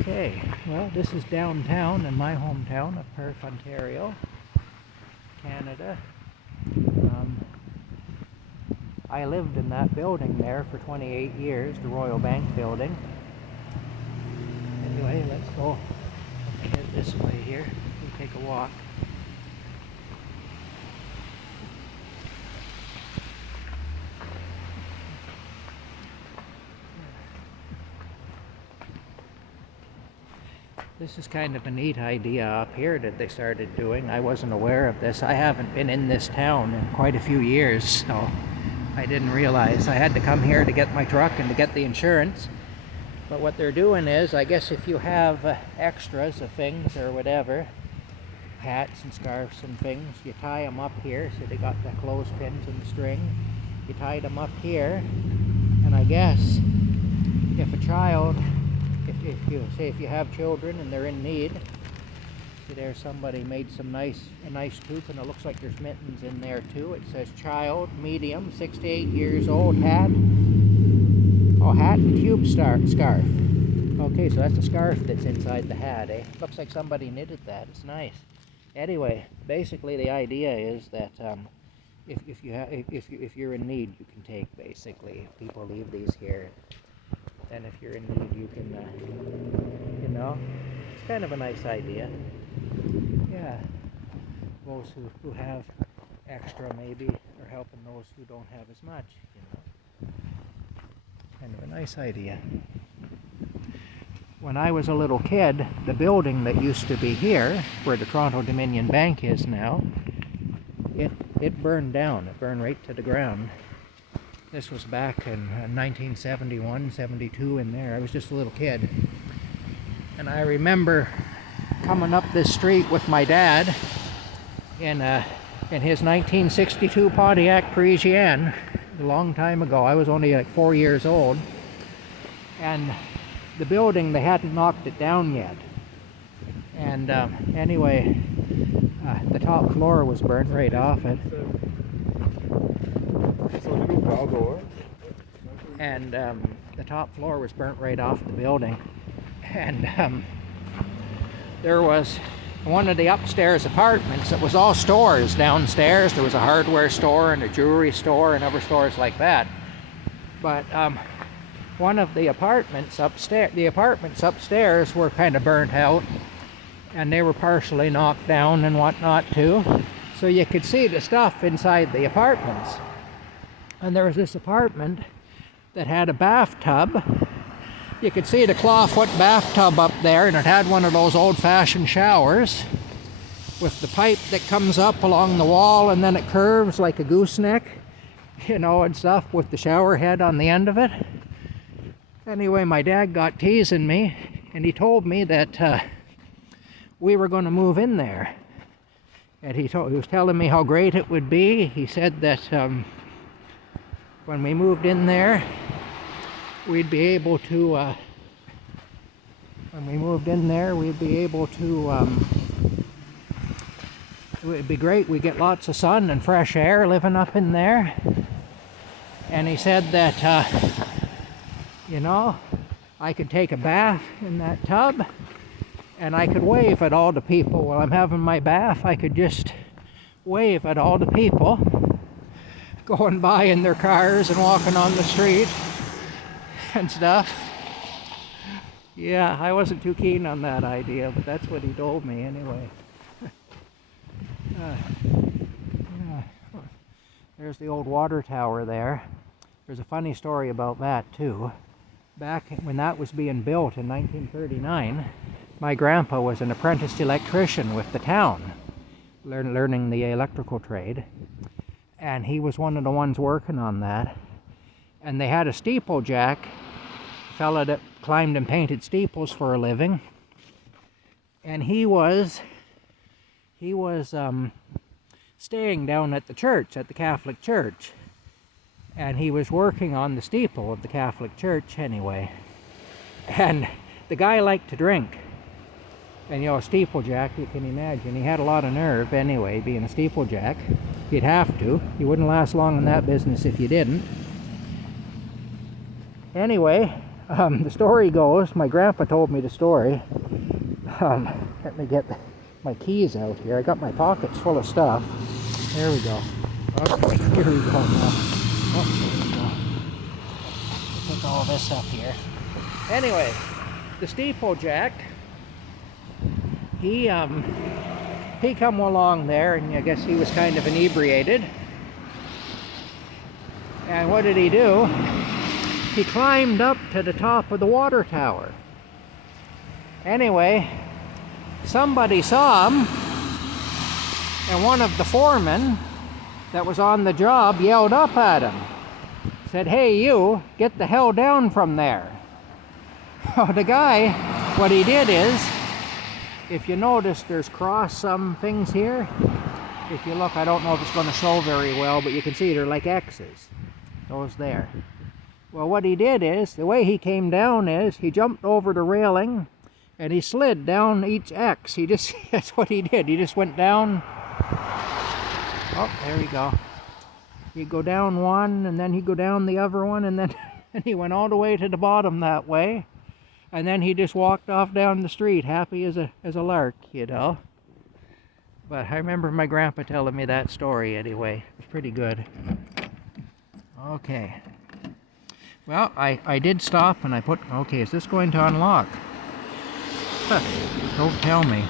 Okay, well, this is downtown in my hometown of Perth, Ontario, Canada. I lived in that building there for 28 years, the Royal Bank building. Anyway, let's go head this way here. We'll take a walk. This is kind of a neat idea up here that they started doing. I wasn't aware of this. I haven't been in this town in quite a few years, so I didn't realize. I had to come here to get my truck and to get the insurance. But what they're doing is, I guess if you have extras of things or whatever, hats and scarves and things, you tie them up here. So they got the clothespins and the string. You tie them up here, and I guess if a child, if you have children and they're in need, see there somebody made a nice tube, and it looks like there's mittens in there too. It says child, medium, 6 to 8 years old, hat. Oh, hat and tube scarf. Okay, so that's the scarf that's inside the hat, eh? Looks like somebody knitted that. It's nice. Anyway, basically the idea is that if you're in need, you can take, basically. If people leave these here, and if you're in need, you can, it's kind of a nice idea. Yeah, those who have extra maybe are helping those who don't have as much, Kind of a nice idea. When I was a little kid, the building that used to be here, where the Toronto Dominion Bank is now, it burned down. It burned right to the ground. This was back in 1971, 72 in there. I was just a little kid. And I remember coming up this street with my dad in his 1962 Pontiac Parisienne a long time ago. I was only like 4 years old. And the building, they hadn't knocked it down yet. And anyway, the top floor was burned right off it. And the top floor was burnt right off the building. And there was one of the upstairs apartments that was all stores downstairs. There was a hardware store and a jewelry store and other stores like that. But one of the apartments upstairs were kind of burnt out, and they were partially knocked down and whatnot too. So you could see the stuff inside the apartments. And there was this apartment that had a bathtub. You could see the clawfoot bathtub up there, and it had one of those old-fashioned showers with the pipe that comes up along the wall and then it curves like a gooseneck, and stuff, with the shower head on the end of it. Anyway, my dad got teasing me, and he told me that we were going to move in there. And he was telling me how great it would be. He said that when we moved in there, we'd be able to, it would be great. We'd get lots of sun and fresh air living up in there. And he said that, I could take a bath in that tub, and I could wave at all the people while I'm having my bath. I could just wave at all the people going by in their cars and walking on the street and stuff. Yeah, I wasn't too keen on that idea, but that's what he told me anyway. Yeah. There's the old water tower there. There's a funny story about that too. Back when that was being built in 1939, my grandpa was an apprenticed electrician with the town, learning the electrical trade. And he was one of the ones working on that. And they had a steeplejack, fella that climbed and painted steeples for a living. And he was staying down at the church, at the Catholic church. And he was working on the steeple of the Catholic church anyway. And the guy liked to drink. And a steeplejack, you can imagine, he had a lot of nerve anyway, being a steeplejack. You'd have to. You wouldn't last long in that business if you didn't. Anyway, The story goes, my grandpa told me the story. Let me get my keys out here. I got my pockets full of stuff. There we go. Okay, here we go now. Oh, there we go. Pick all this up here. Anyway, the steeplejack, he come along there, and I guess he was kind of inebriated. And what did he do? He climbed up to the top of the water tower. Anyway, somebody saw him, and one of the foremen that was on the job yelled up at him. Said, "Hey, you, get the hell down from there." Oh, the guy, what he did is, if you notice, there's some things here. If you look, I don't know if it's going to show very well, but you can see they're like X's. Those there. Well, what he did is, the way he came down is, he jumped over the railing, and he slid down each X. That's what he did. He just went down. Oh, there we go. He'd go down one, and then he'd go down the other one, and then and he went all the way to the bottom that way. And then he just walked off down the street, happy as a lark, you know. But I remember my grandpa telling me that story anyway. It's pretty good. Okay. Well, I did stop and I put, okay, is this going to unlock? Huh, don't tell me.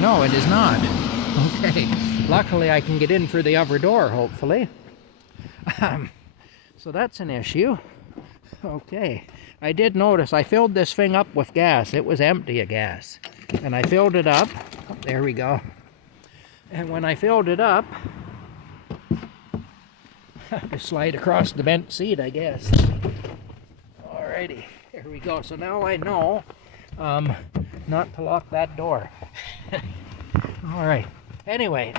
No, it is not. Okay. Luckily I can get in through the other door, hopefully. So that's an issue. Okay. I did notice I filled this thing up with gas. It was empty of gas. And I filled it up. Oh, there we go. And when I filled it up, just slide across the bent seat, I guess. Alrighty, here we go. So now I know not to lock that door. Alright. Anyway,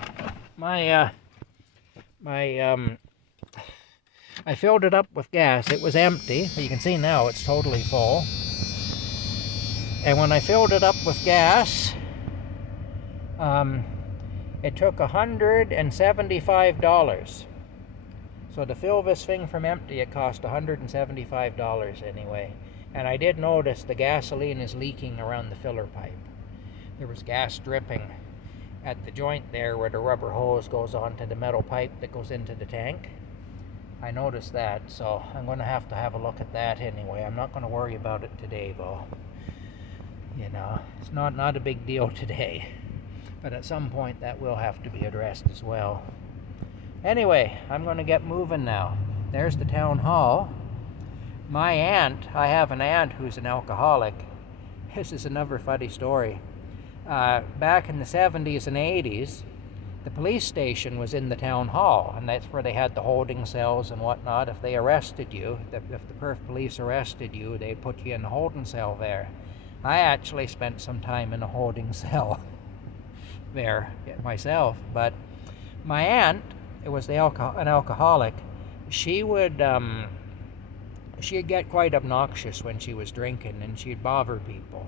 I filled it up with gas. It was empty. You can see now it's totally full. And when I filled it up with gas, it took $175. So to fill this thing from empty, it cost $175 anyway. And I did notice the gasoline is leaking around the filler pipe. There was gas dripping at the joint there where the rubber hose goes onto the metal pipe that goes into the tank. I noticed that, so I'm going to have a look at that anyway. I'm not going to worry about it today, though. You know, it's not a big deal today. But at some point that will have to be addressed as well. Anyway, I'm going to get moving now. There's the town hall. My aunt, I have an aunt who's an alcoholic. This is another funny story. Back in the 70s and 80s, the police station was in the town hall, and that's where they had the holding cells and whatnot. If they arrested you, if the Perth police arrested you, they'd put you in a holding cell there. I actually spent some time in a holding cell there myself, but my aunt, it was an alcoholic. She'd get quite obnoxious when she was drinking, and she'd bother people.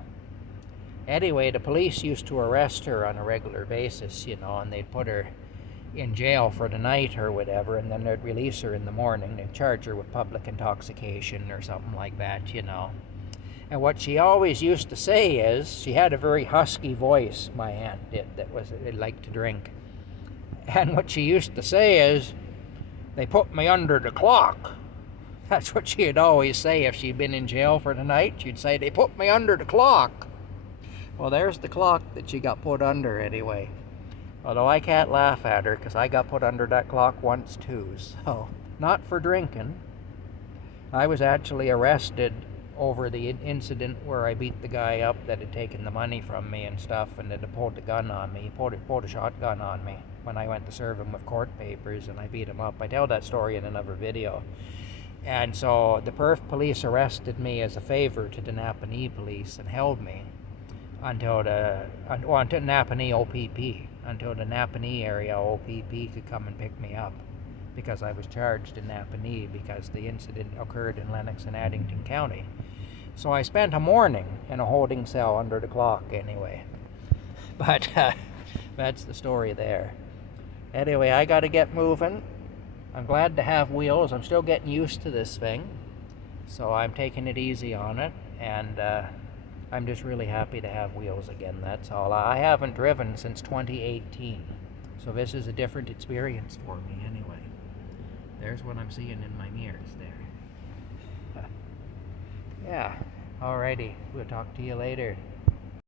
Anyway, the police used to arrest her on a regular basis, you know, and they'd put her in jail for the night or whatever, and then they'd release her in the morning. They'd charge her with public intoxication or something like that, you know. And what she always used to say is, she had a very husky voice, my aunt did, that liked to drink. And what she used to say is, "They put me under the clock." That's what she'd always say if she'd been in jail for the night. She'd say, "They put me under the clock." Well, there's the clock that she got put under anyway. Although I can't laugh at her, because I got put under that clock once too. So, not for drinking. I was actually arrested over the incident where I beat the guy up that had taken the money from me and stuff, and that had pulled the gun on me. He pulled a shotgun on me when I went to serve him with court papers, and I beat him up. I tell that story in another video. And so the Perth police arrested me as a favor to the Napanee police and held me until Napanee OPP, until the Napanee area OPP could come and pick me up, because I was charged in Napanee because the incident occurred in Lennox and Addington County. So I spent a morning in a holding cell under the clock anyway. But that's the story there. Anyway, I got to get moving. I'm glad to have wheels. I'm still getting used to this thing. So I'm taking it easy on it, and I'm just really happy to have wheels again, that's all. I haven't driven since 2018, so this is a different experience for me anyway. There's what I'm seeing in my mirrors there. Yeah, alrighty, we'll talk to you later.